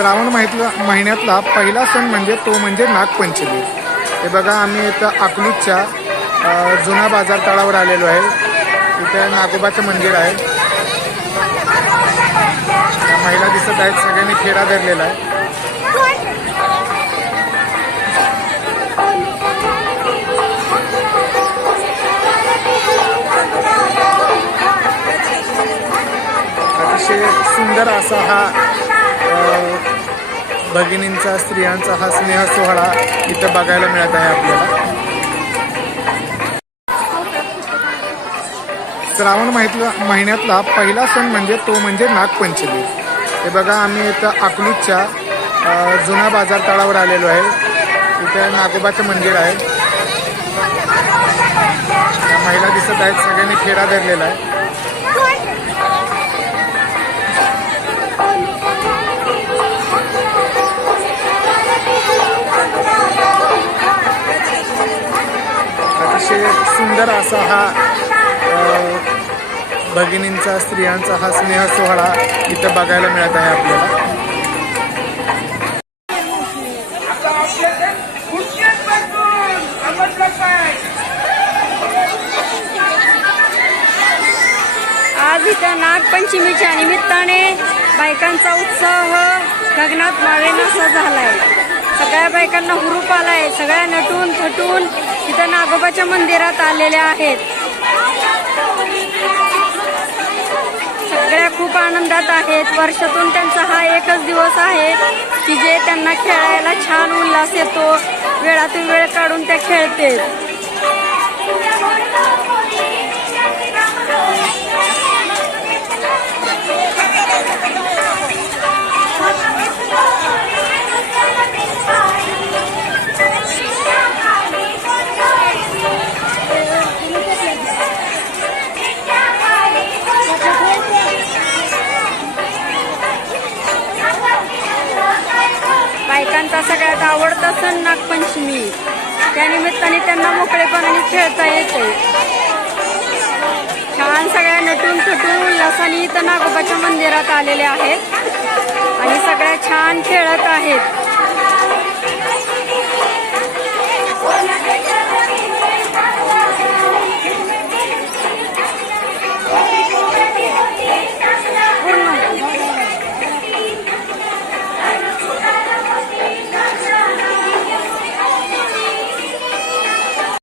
श्रावण माहितला महिन्यातला पहिला सण म्हणजे तो म्हणजे नागपंचमी. हे बघा आम्ही इथं अकलूजच्या जुना बाजार तळावर आलेलो आहे. इथे नागोबाचं मंदिर आहे. महिला दिसत आहेत सगळ्यांनी खेळा धरलेला आहे. अतिशय सुंदर असा हा भगिनींचा स्त्रियांचा हा स्नेह सोहळा इथं बघायला मिळत आहे आपल्याला. श्रावण माहितला महिन्यातला पहिला सण म्हणजे तो म्हणजे नागपंचमी. हे बघा आम्ही इथं अकलूजच्या जुन्या जुना बाजार तळावर आलेलो आहे. इथे नागोबाचं मंदिर आहे. महिला दिसत आहेत सगळ्यांनी खेडा धरलेला आहे. सुंदर असा हा भगिनींचा स्त्रियांचा हा स्नेह सोहळा इथं बघायला मिळत आहे आपल्याला. आज इथं नागपंचमीच्या निमित्ताने बायकांचा उत्साह गगनात मावेनासा झालाय. सगळ्या बायकांना हुरूप आलाय सगळ्या नटून थटून इथं नागोबाच्या मंदिरात आलेल्या आहेत. सगळ्या खूप आनंदात आहेत. वर्षातून त्यांचा हा एकच दिवस आहे की जे त्यांना खेळायला छान उल्हास येतो. वेळातून वेळ काढून त्या खेळते त्यांचा सगळ्यात आवडता सण नागपंचमी. त्यानिमित्ताने त्यांना मोकळेपणाने खेळता येते. छान सगळ्या नटून थटून उल्हासाने इथं नागोबाच्या मंदिरात आलेल्या आहेत. आणि सगळ्या छान खेळत आहेत.